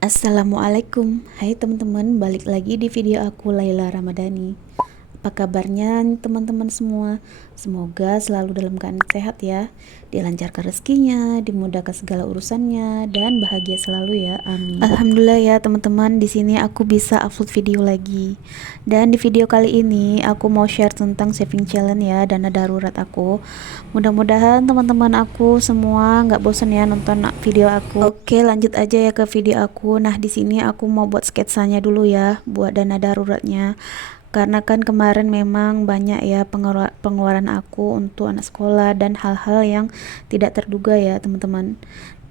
Assalamualaikum, hai teman-teman, balik lagi di video aku Laila Ramadhani. Apa kabarnya teman-teman semua? Semoga selalu dalam keadaan sehat ya, dilancarkan rezekinya, dimudahkan segala urusannya, dan bahagia selalu ya, amin. Alhamdulillah ya teman-teman, di sini aku bisa upload video lagi. Dan di video kali ini aku mau share tentang saving challenge ya, dana darurat aku. Mudah-mudahan teman-teman aku semua nggak bosan ya nonton video aku. Oke, lanjut aja ya ke video aku. Nah, di sini aku mau buat sketsanya dulu ya, buat dana daruratnya. Karena kan kemarin memang banyak ya pengeluaran aku untuk anak sekolah dan hal-hal yang tidak terduga ya teman-teman.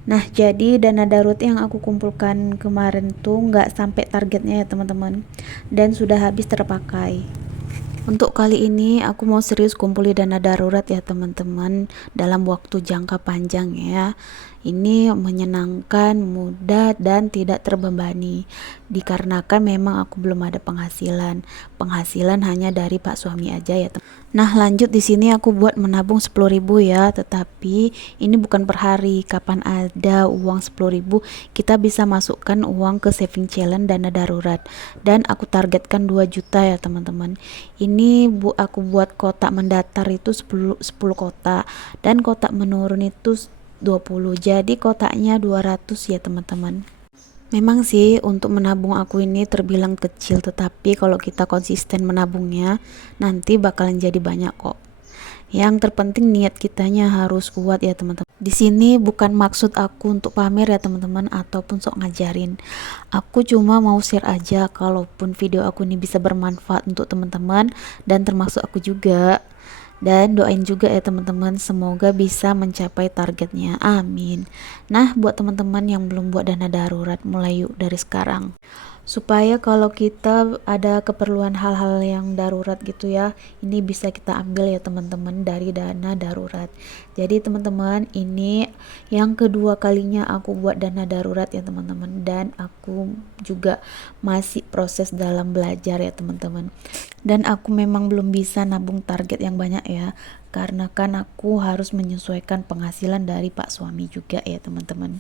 Nah, jadi dana darurat yang aku kumpulkan kemarin tuh nggak sampai targetnya ya teman-teman, dan sudah habis terpakai. Untuk kali ini aku mau serius kumpulin dana darurat ya teman-teman, dalam waktu jangka panjang ya. Ini menyenangkan, mudah, dan tidak terbebani. Dikarenakan memang aku belum ada penghasilan. Penghasilan hanya dari Pak suami aja ya teman. Nah, lanjut di sini aku buat menabung 10.000 ya, tetapi ini bukan per hari. Kapan ada uang 10.000, kita bisa masukkan uang ke saving challenge dana darurat. Dan aku targetkan 2 juta ya teman-teman. Ini aku buat kotak mendatar itu 10 kotak, dan kotak menurun itu 20. Jadi kotaknya 200 ya teman-teman. Memang sih untuk menabung aku ini terbilang kecil, tetapi kalau kita konsisten menabungnya nanti bakalan jadi banyak kok. Yang terpenting niat kitanya harus kuat ya teman-teman. Di sini bukan maksud aku untuk pamer ya teman-teman, ataupun sok ngajarin. Aku cuma mau share aja, kalaupun video aku ini bisa bermanfaat untuk teman-teman dan termasuk aku juga. Dan doain juga ya teman-teman, semoga bisa mencapai targetnya, amin. Nah, buat teman-teman yang belum buat dana darurat, mulai yuk dari sekarang, supaya kalau kita ada keperluan hal-hal yang darurat gitu ya, ini bisa kita ambil ya teman-teman dari dana darurat. Jadi teman-teman, ini yang kedua kalinya aku buat dana darurat ya teman-teman, dan aku juga masih proses dalam belajar ya teman-teman. Dan aku memang belum bisa nabung target yang banyak ya, karena kan aku harus menyesuaikan penghasilan dari Pak suami juga ya teman-teman.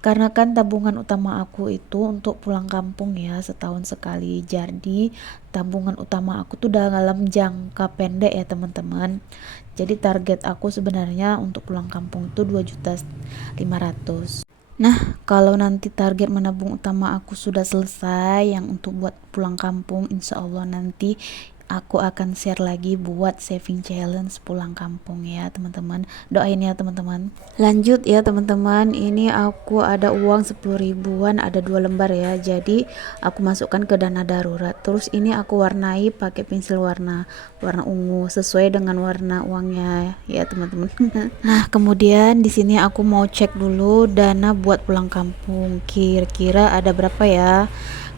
Karena kan tabungan utama aku itu untuk pulang kampung ya, setahun sekali. Jadi tabungan utama aku tuh dalam jangka pendek ya teman-teman. Jadi target aku sebenarnya untuk pulang kampung itu 2.500.000. Nah, kalau nanti target menabung utama aku sudah selesai, yang untuk buat pulang kampung, insya Allah nanti aku akan share lagi buat saving challenge pulang kampung ya teman-teman. Doain ya teman-teman. Lanjut ya teman-teman, ini aku ada uang 10 ribuan, ada 2 lembar ya, jadi aku masukkan ke dana darurat. Terus ini aku warnai pakai pensil warna ungu sesuai dengan warna uangnya ya teman-teman. Nah, kemudian di sini aku mau cek dulu dana buat pulang kampung, kira-kira ada berapa ya.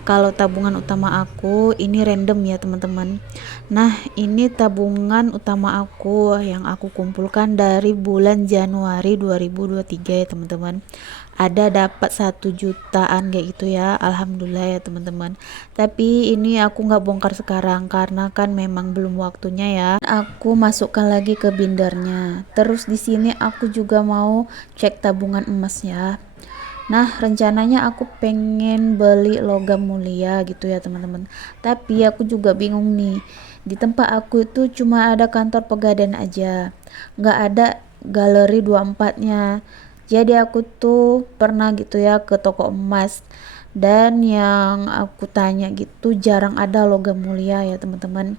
Kalau tabungan utama aku ini random ya teman-teman. Nah, ini tabungan utama aku yang aku kumpulkan dari bulan Januari 2023 ya teman-teman. Ada dapat 1 jutaan kayak gitu ya, alhamdulillah ya teman-teman. Tapi ini aku nggak bongkar sekarang karena kan memang belum waktunya ya. Aku masukkan lagi ke bindernya. Terus di sini aku juga mau cek tabungan emas ya. Nah, rencananya aku pengen beli logam mulia gitu ya teman-teman. Tapi aku juga bingung nih. Di tempat aku itu cuma ada kantor pegadaian aja, nggak ada galeri 24-nya. Jadi aku tuh pernah gitu ya ke toko emas, dan yang aku tanya gitu jarang ada logam mulia ya teman-teman.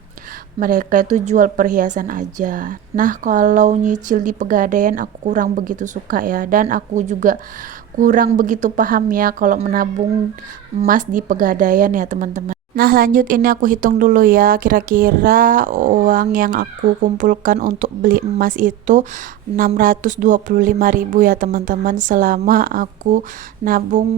Mereka itu jual perhiasan aja. Nah, kalau nyicil di pegadaian aku kurang begitu suka ya, dan aku juga kurang begitu paham ya kalau menabung emas di pegadaian ya teman-teman. Nah, lanjut ini aku hitung dulu ya, kira-kira uang yang aku kumpulkan untuk beli emas itu 625.000 ya teman-teman, selama aku nabung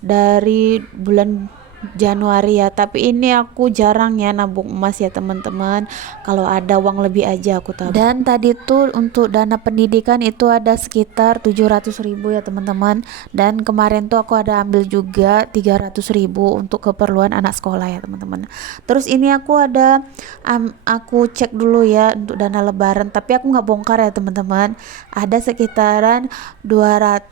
dari bulan Januari ya, tapi ini aku jarang ya nabung emas ya teman-teman. Kalau ada uang lebih aja aku tabung. Dan tadi tuh untuk dana pendidikan itu ada sekitar 700.000 ya teman-teman. Dan kemarin tuh aku ada ambil juga 300.000 untuk keperluan anak sekolah ya teman-teman. Terus ini aku cek dulu ya untuk dana lebaran, tapi aku nggak bongkar ya teman-teman. Ada sekitaran 285.000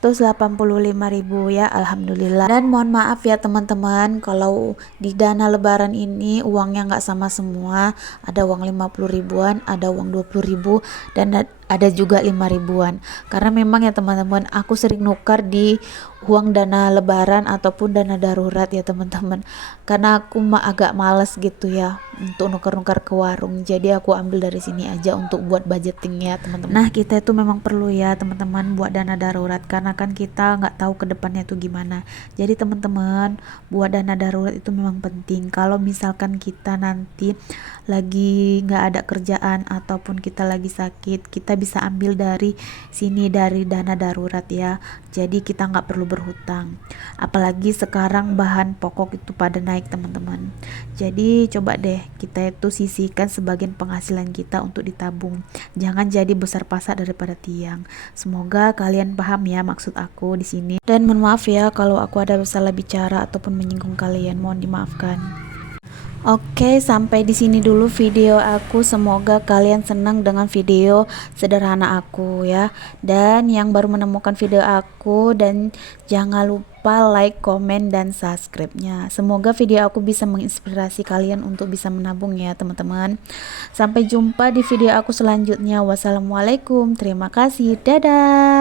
ya, alhamdulillah. Dan mohon maaf ya teman-teman kalau di dana lebaran ini uangnya nggak sama semua. Ada uang 50 ribuan, ada uang 20 ribu, dan ada juga 5 ribuan. Karena memang ya teman-teman, aku sering nukar di uang dana lebaran ataupun dana darurat ya teman-teman. Karena aku agak males gitu ya untuk nukar-nukar ke warung. Jadi aku ambil dari sini aja untuk buat budgeting ya teman-teman. Nah, kita itu memang perlu ya teman-teman buat dana darurat, karena kan kita nggak tahu ke depannya tuh gimana. Jadi teman-teman, buat dana darurat itu memang penting. Kalau misalkan kita nanti lagi nggak ada kerjaan ataupun kita lagi sakit, kita bisa ambil dari sini, dari dana darurat ya. Jadi kita nggak perlu berhutang, apalagi sekarang bahan pokok itu pada naik teman-teman. Jadi coba deh kita itu sisihkan sebagian penghasilan kita untuk ditabung, jangan jadi besar pasak daripada tiang. Semoga kalian paham ya maksud aku di sini, dan mohon maaf ya kalau aku ada salah bicara ataupun menyinggung kalian, mohon dimaafkan. Oke, sampai di sini dulu video aku. Semoga kalian senang dengan video sederhana aku ya. Dan yang baru menemukan video aku, dan jangan lupa like, komen, dan subscribe-nya. Semoga video aku bisa menginspirasi kalian untuk bisa menabung ya teman-teman. Sampai jumpa di video aku selanjutnya. Wassalamualaikum. Terima kasih. Dadah.